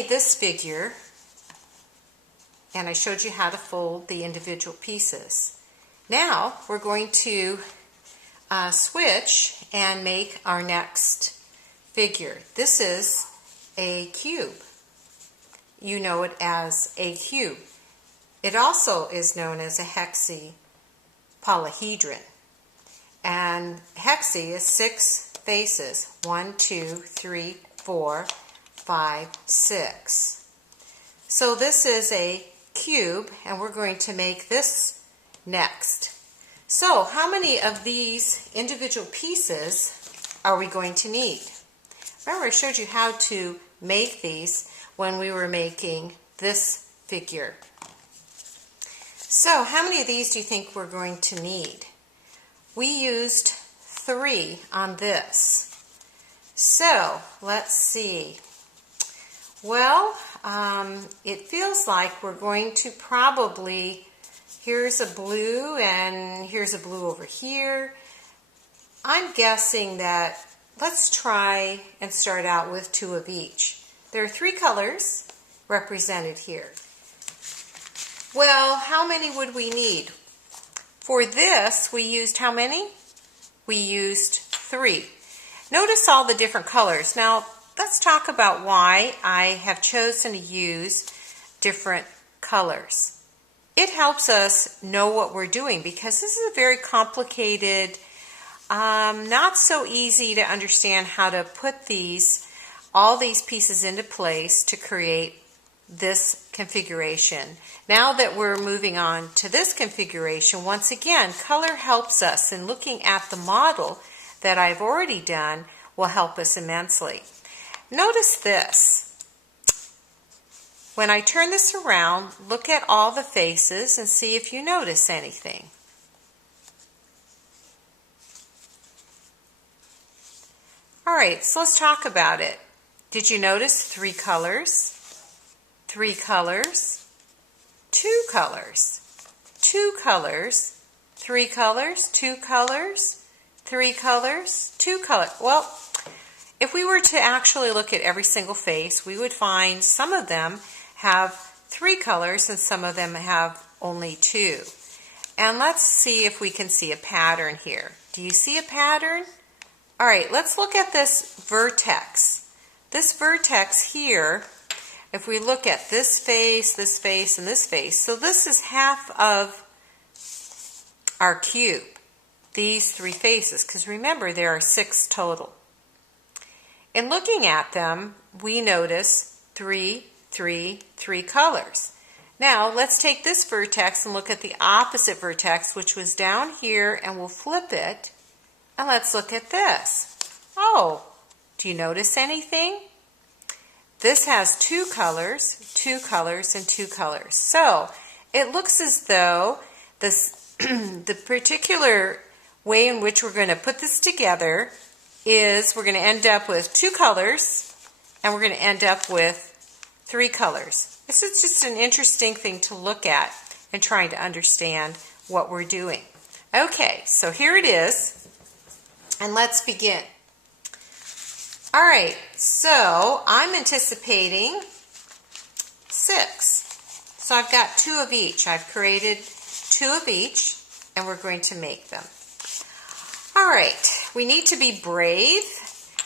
made this figure, and I showed you how to fold the individual pieces. Now we're going to switch and make our next figure. This is a cube. You know it as a cube. It also is known as a hexapolyhedron. And hexi is 6 faces. 1, 2, 3, 4, 5, 6. So this is a cube, and we're going to make this next. So how many of these individual pieces are we going to need? Remember, I showed you how to make these when we were making this figure. So how many of these do you think we're going to need? We used 3 on this. So let's see. Well, it feels like we're going to probably, here's a blue and here's a blue over here. I'm guessing that let's try and start out with 2 of each. There are 3 colors represented here. Well, how many would we need? For this, we used how many? We used 3. Notice all the different colors. Now, let's talk about why I have chosen to use different colors. It helps us know what we're doing because this is a very complicated, not so easy to understand how to put all these pieces into place to create this configuration. Now that we're moving on to this configuration, once again, color helps us, and looking at the model that I've already done will help us immensely. Notice this. When I turn this around, look at all the faces and see if you notice anything. Alright, so let's talk about it. Did you notice 3 colors? 3 colors, 2 colors, 2 colors, 3 colors, 2 colors, 3 colors, 2 colors. Well, if we were to actually look at every single face, we would find some of them have 3 colors and some of them have only 2. And let's see if we can see a pattern here. Do you see a pattern? All right, let's look at this vertex. This vertex here, if we look at this face, and this face, so this is half of our cube, these 3 faces, because remember there are 6 total. In looking at them, we notice 3, 3, 3 colors. Now let's take this vertex and look at the opposite vertex, which was down here, and we'll flip it, and let's look at this. Oh, do you notice anything? This has 2 colors, 2 colors, and 2 colors. So it looks as though this, the particular way in which we're going to put this together is we're going to end up with 2 colors and we're going to end up with 3 colors. This is just an interesting thing to look at and trying to understand what we're doing. Okay, so here it is, and let's begin. All right, so I'm anticipating 6. So I've got 2 of each. I've created 2 of each, and we're going to make them. All right, we need to be brave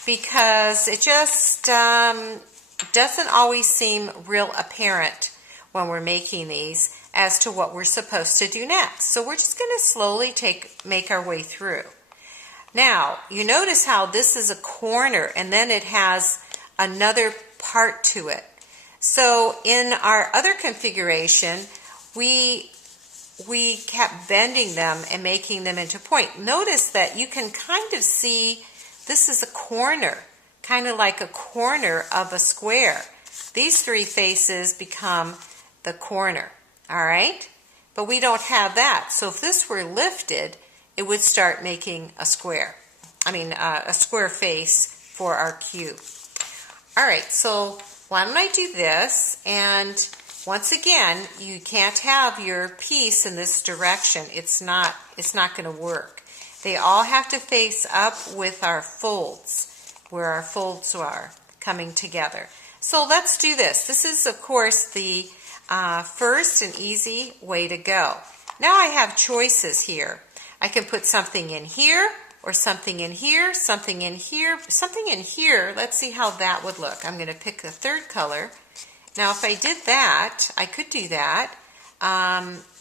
because it just doesn't always seem real apparent when we're making these as to what we're supposed to do next. So we're just going to slowly make our way through. Now, you notice how this is a corner and then it has another part to it. So in our other configuration, we kept bending them and making them into point. Notice that you can kind of see this is a corner, kind of like a corner of a square. These 3 faces become the corner, all right? But we don't have that. So if this were lifted, it would start making a square. A square face for our cube. All right, so why don't I do this? And once again, you can't have your piece in this direction. It's not going to work. They all have to face up with our folds, where our folds are coming together. So let's do this. This is, of course, the first and easy way to go. Now I have choices here. I can put something in here, or something in here, something in here, something in here. Let's see how that would look. I'm going to pick the third color. Now if I did that, I could do that.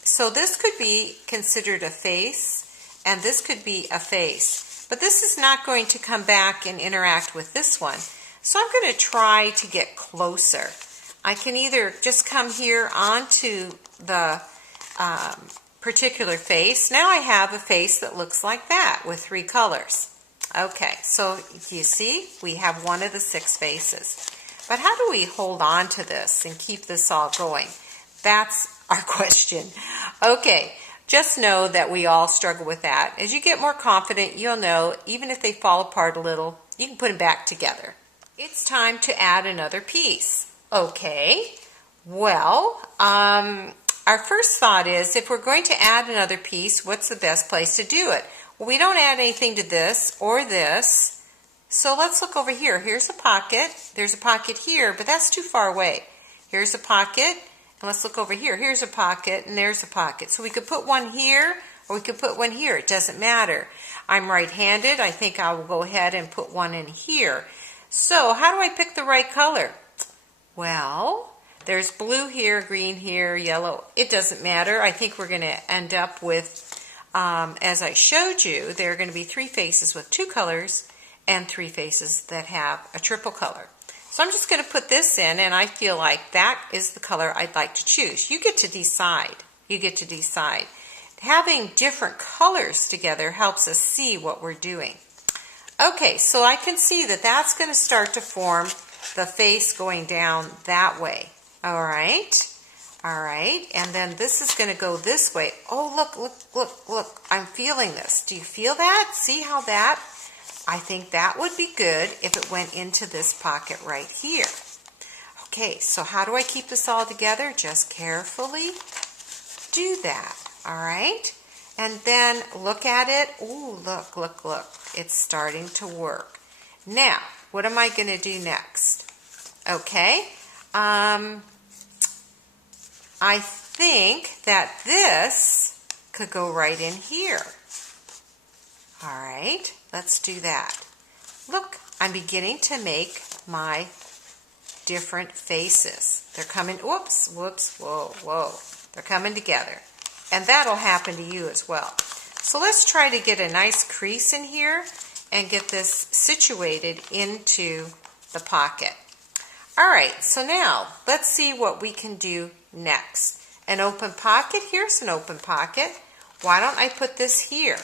So this could be considered a face, and this could be a face. But this is not going to come back and interact with this one. So I'm going to try to get closer. I can either just come here onto the particular face. Now I have a face that looks like that with 3 colors. Okay, so you see, we have one of the 6 faces. But how do we hold on to this and keep this all going? That's our question. Okay, just know that we all struggle with that. As you get more confident, you'll know, even if they fall apart a little, you can put them back together. It's time to add another piece. Okay, well, our first thought is, if we're going to add another piece, what's the best place to do it? Well, we don't add anything to this or this, so let's look over here. Here's a pocket. There's a pocket here, but that's too far away. Here's a pocket, and let's look over here. Here's a pocket, and there's a pocket. So we could put one here, or we could put one here. It doesn't matter. I'm right-handed. I think I will go ahead and put one in here. So how do I pick the right color? Well, there's blue here, green here, yellow. It doesn't matter. I think we're going to end up with, as I showed you, there are going to be 3 faces with 2 colors and 3 faces that have a triple color. So I'm just going to put this in, and I feel like that is the color I'd like to choose. You get to decide. You get to decide. Having different colors together helps us see what we're doing. Okay, so I can see that that's going to start to form the face going down that way. All right, and then this is going to go this way. Oh, look, I'm feeling this. Do you feel that? See how that? I think that would be good if it went into this pocket right here. Okay, so how do I keep this all together? Just carefully do that, all right? And then look at it. Ooh, look. It's starting to work. Now, what am I going to do next? Okay, I think that this could go right in here. All right, let's do that. Look, I'm beginning to make my different faces. They're coming, whoops, whoa. They're coming together. And that'll happen to you as well. So let's try to get a nice crease in here and get this situated into the pocket. All right, so now let's see what we can do next. An open pocket, here's an open pocket. Why don't I put this here?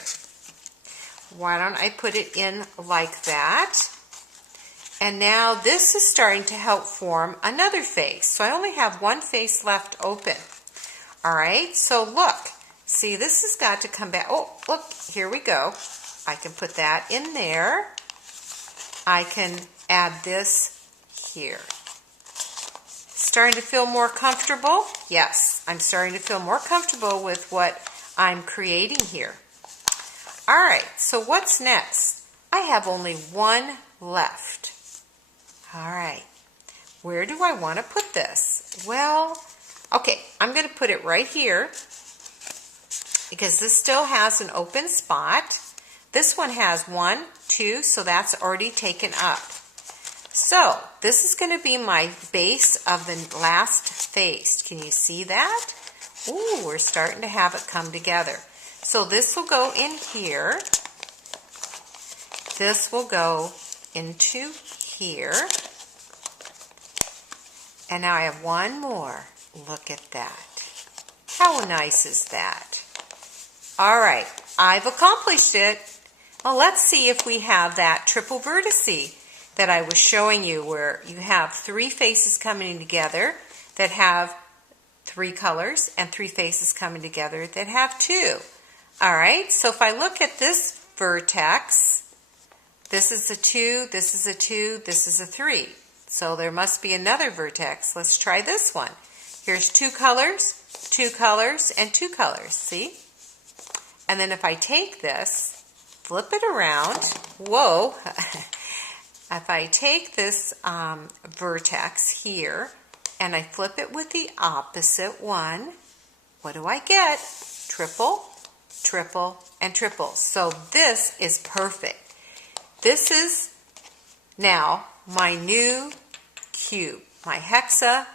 Why don't I put it in like that? And now this is starting to help form another face. So I only have one face left open. All right, so look. See, this has got to come back. Oh, look, here we go. I can put that in there. I can add this here. Starting to feel more comfortable? Yes, I'm starting to feel more comfortable with what I'm creating here. All right, so what's next? I have only one left. All right, where do I want to put this? Well, okay, I'm going to put it right here because this still has an open spot. This one has 1, 2, so that's already taken up. So this is going to be my base of the last face. Can you see that? Ooh, we're starting to have it come together. So this will go in here. This will go into here. And now I have one more. Look at that. How nice is that? All right, I've accomplished it. Well, let's see if we have that triple vertice that I was showing you, where you have 3 faces coming together that have 3 colors and 3 faces coming together that have 2. All right, so if I look at this vertex, this is a 2, this is a 2, this is a 3. So there must be another vertex. Let's try this one. Here's 2 colors, 2 colors, and 2 colors, see? And then if I take this, flip it around, whoa, If I take this vertex here and I flip it with the opposite one, what do I get? Triple, triple, and triple. So this is perfect. This is now my new cube, my hexapolyhedron.